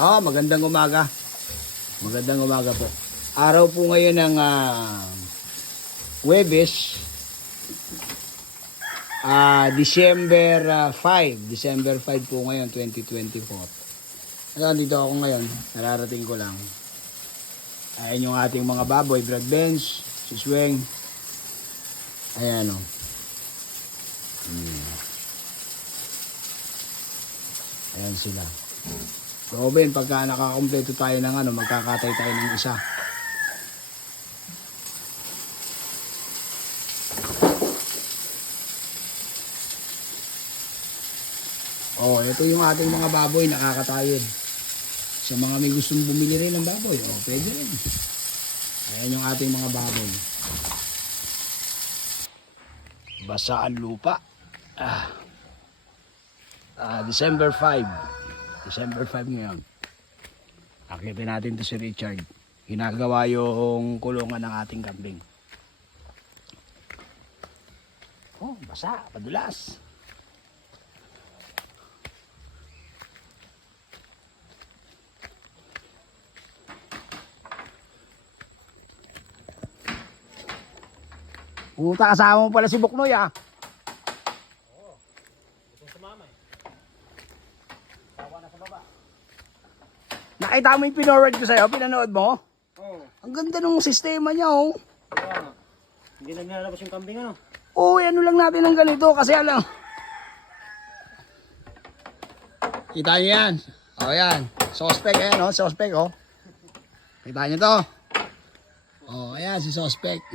Ah, magandang umaga. Magandang umaga po. Araw po ngayon ng ah, Huwebes. Ah, December ah, 5. December 5 po ngayon, 2024. Ayan, dito ako ngayon. Nararating ko lang. Ayan yung ating mga baboy. Brad Benz, si Sweng. Ayan o. Hmm. Ayan sila. So, Ben, pagka nakakompleto tayo ng ano, magkakatay tayo ng isa. Oh, ito yung ating mga baboy nakakatayod. Sa mga may gustong bumili rin ng baboy, oh, pwede rin. Ayan yung ating mga baboy. Basa ang lupa. Ah. Ah, December 5. December 5 ngayon. Akitin natin to si Richard. Ginagawa yung kulungan ng ating kambing. Oh, basa, padulas. Puta, kasama mo pala si Buknoy ah. Nakita mo yung pinorward ko sa'yo, pinanood mo? Oo. Ang ganda ng sistema niya oh. Nga. Hindi na nilalabas yung kambing ano. Oo, ano lang natin ng ganito kasi alam. Kita niyo yan. O yan. Suspect ayan oh, suspect oh. Kita niyo to. Oh, ayan si suspect.